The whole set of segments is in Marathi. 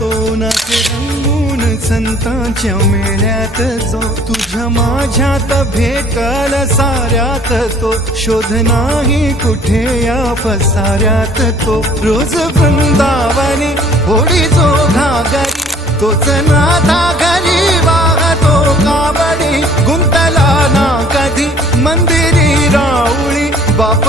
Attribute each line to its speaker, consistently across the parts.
Speaker 1: तो नाच रंगून संतांच्या मेळ्यात जो तुझ्या माझ्यात भेटल साऱ्यात तो. शोध नाही कुठे या पसाऱ्यात तो. रोज वृंदावने होडी जो घागरी तोच नाथा घरी वाहतो काबडी गुंतला ना कधी मंदिरी राऊळी बाप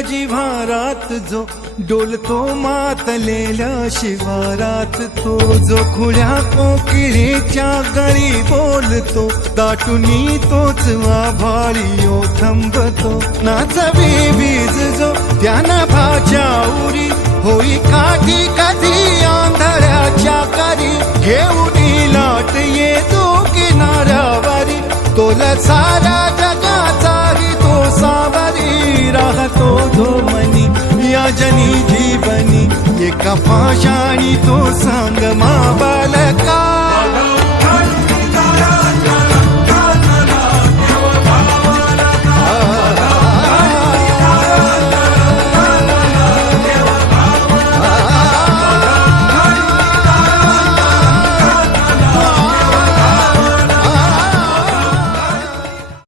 Speaker 1: जिव्हारात जो डोलतो मातलेल्या शिवारात तो जो खुळ्या कोकिळीच्या गळी बोलतो दाटुनी तोच आभाळी थांबतो. नाचवी बीज जो त्याना भाच्या उरी होई काठी कधी आंधळ्याच्या करी घेऊन लाट येतो किनाऱ्यावरी तोला सारा का पाशाणी तो सांग मा बालका